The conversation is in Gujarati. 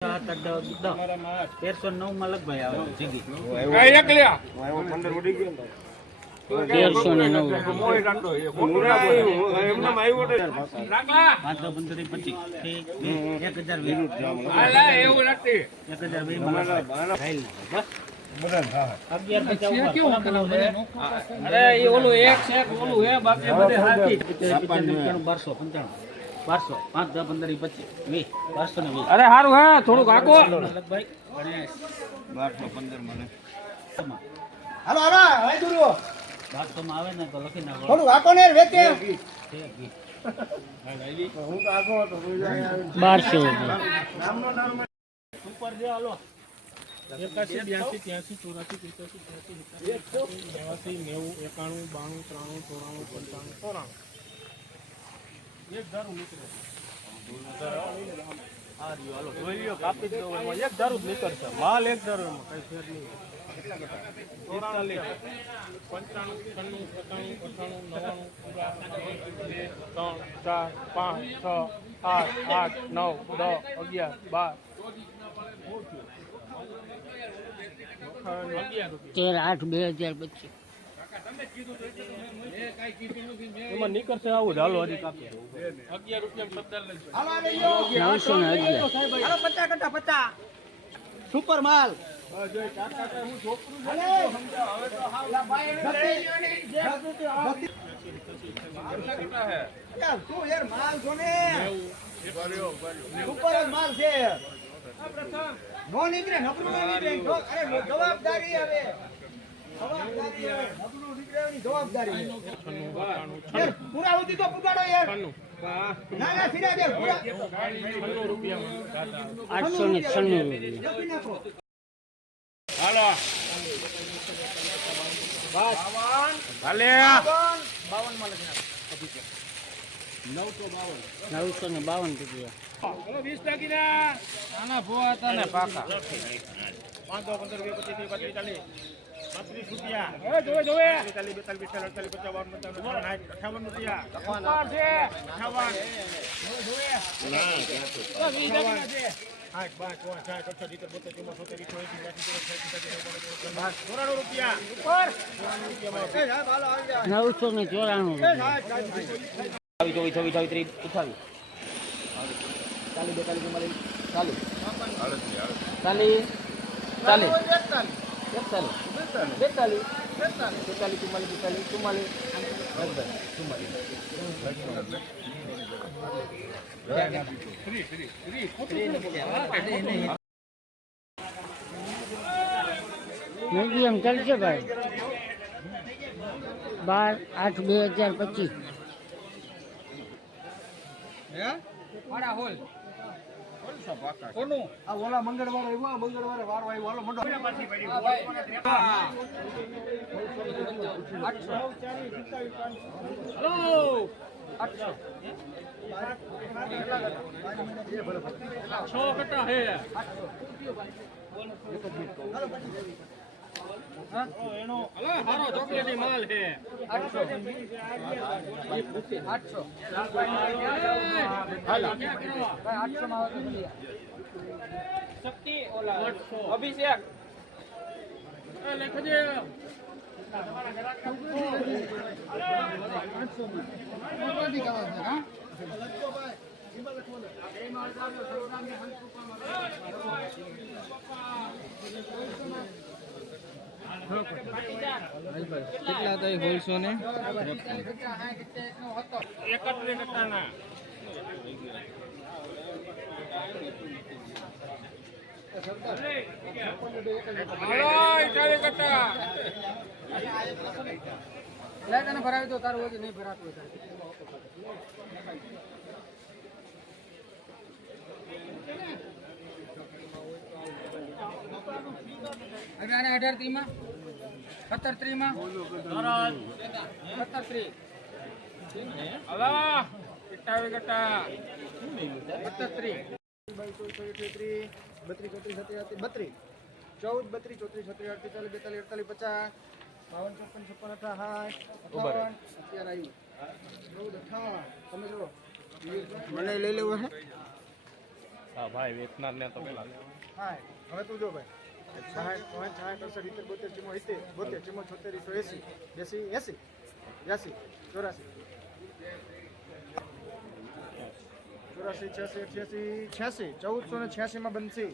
1309 માં લગભાઈ આવે જીગી 1200 5 10 15 25 20 1220 અરે હારું હે થોડું કાકો લગભાઈ ગણેશ 1215 મને હાલો હાલો હવે દુરો 1200 માં આવે ને તો લખી નાખો થોડું કાકો ને વેચે હું તો આગો હતો 1200 ઉપર દે હાલો 81 82 83 84 85 એક દારૂ નીકળે આ રહ્યો હાલો જોઈ લ્યો કાપી દો એમાં એક દારૂ જ નીકળશે માલ એક દારૂ એમાં કઈ ફેર નહીં 41 95 એમાં નીકળશે આવું હાલો હજી કાપી 11 રૂપિયા હાલો 50 કટા 50 સુપર માલ માલ જોને સુપર માલ છે નો નીકળે નબળું નો નીકળે અરે જવાબદારી આવે જવાબદારી પૂરા ઉધી તો પુગાડો યાર ના ના સીધા દે પૂરા 896 હાલો બસ ભલે 52 માં લખી નાખો 952 રૂપિયા 20 દાગીના આના ભોવા હતા ને પાકા 5 15 20 25 30 રૂપિયા એ જોવે 40 42 43 58 રૂપિયા ઉપર છે 58 જોવે આઠ 5 6 7 8 રૂપિયા ઉપર મીડિયમ ચાલશે ભાઈ 12/8/2025 વાડા હોલ કોનું આ ઓલા મંગળવારે આવ્યો મંગળવારે વારો આવ્યો હાલો મંડો હેલો 800 6 કટા હે એનો અલે હારો ચોકલેટી માલ હે 800 હાલો 800 માં આવે શક્તિ ઓલા અભિષેક એ લખજે કેટલા થઈ હોલસો ને 31 ટકાના તને ભરાવી દો તારું હોય નહીં ભરાતું હોય હવે આને 18 માં 17 માં 17 અલા 51 કટા 32 32 14 32 34 38 40 42 43 45 52 56 57 58 અત્યારે આવ્યું 14 58 તમે જો મને લઈ લેવું હે હા ભાઈ વેચનાર ને તો પેલા હા હવે તું જો ભાઈ 60 60 68 72 ચીમો 72 ચીમો 76 180 80 82 84 84 86 88 86 1486 માં બનશે